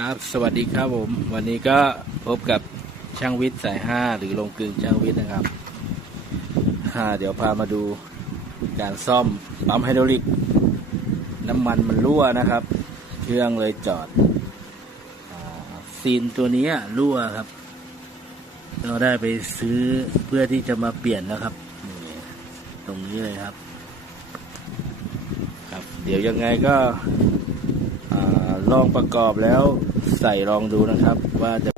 ครับ สวัสดีครับผม วันนี้ก็พบกับช่างวิทย์สายห้าหรือลงกึงช่างวิทย์นะครับเดี๋ยวพามาดูการซ่อมปั๊มไฮดรอลิก น้ำมันมันรั่วนะครับ เครื่องเลยจอดอซีนตัวนี้รั่วครับ เราได้ไปซื้อเพื่อที่จะมาเปลี่ยนนะครับ ตรงนี้เลยครับ ครับ เดี๋ยวยังไงก็ ลองประกอบแล้วใส่ลองดูนะครับว่าจะ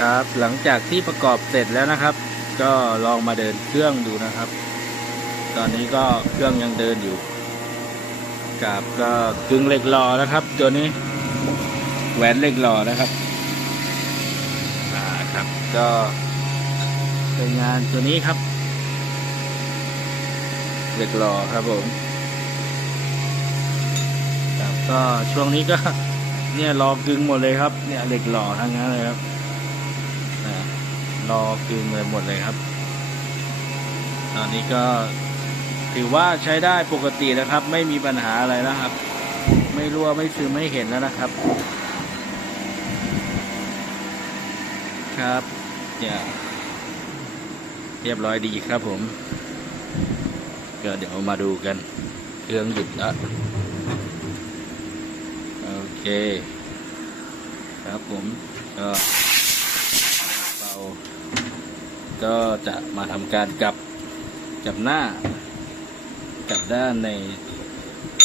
ครับ หลังจากที่ประกอบเสร็จแล้วนะครับ ก็ลองมาเดินเครื่องดูนะครับ ตอนนี้ก็เครื่องยังเดินอยู่กับก็กึ่งเหล็กหล่อนะครับ ตัวนี้แหวนเหล็กหล่อนะครับอ่าครับ ก็เป็นงานตัวนี้ครับเหล็กหล่อครับผมครับก็ช่วงนี้ก็เนี่ยรอกึ่งหมดเลยครับ เนี่ยเหล็กหล่อทั้งนั้นเลยครับ รอกึงเลยหมดเลยครับ ตอนนี้ก็ถือว่าใช้ได้ปกตินะครับ ไม่มีปัญหาอะไรนะครับ ไม่รั่วไม่ซึมไม่เห็นแล้วนะครับ ครับเนี่ยเรียบร้อยดีครับผม ก็เดี๋ยวมาดูกัน เครื่องหยุดแล้วโอเค ครับผมก็เรา ก็จะมาทำการกลับกลับหน้ากลับด้านใน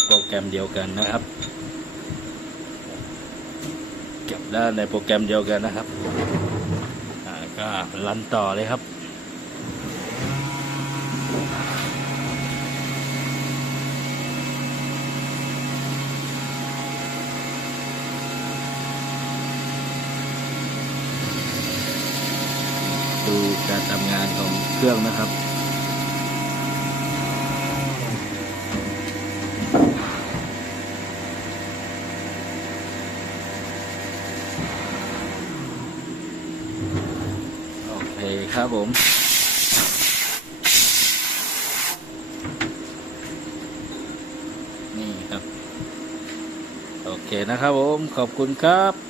โปรแกรมเดียวกันนะครับกลับด้านในโปรแกรมเดียวกันนะครับก็รันต่อเลยครับ ดูการทำงานของเครื่องนะครับโอเคครับผมนี่ครับ โอเคนะครับผม ขอบคุณครับ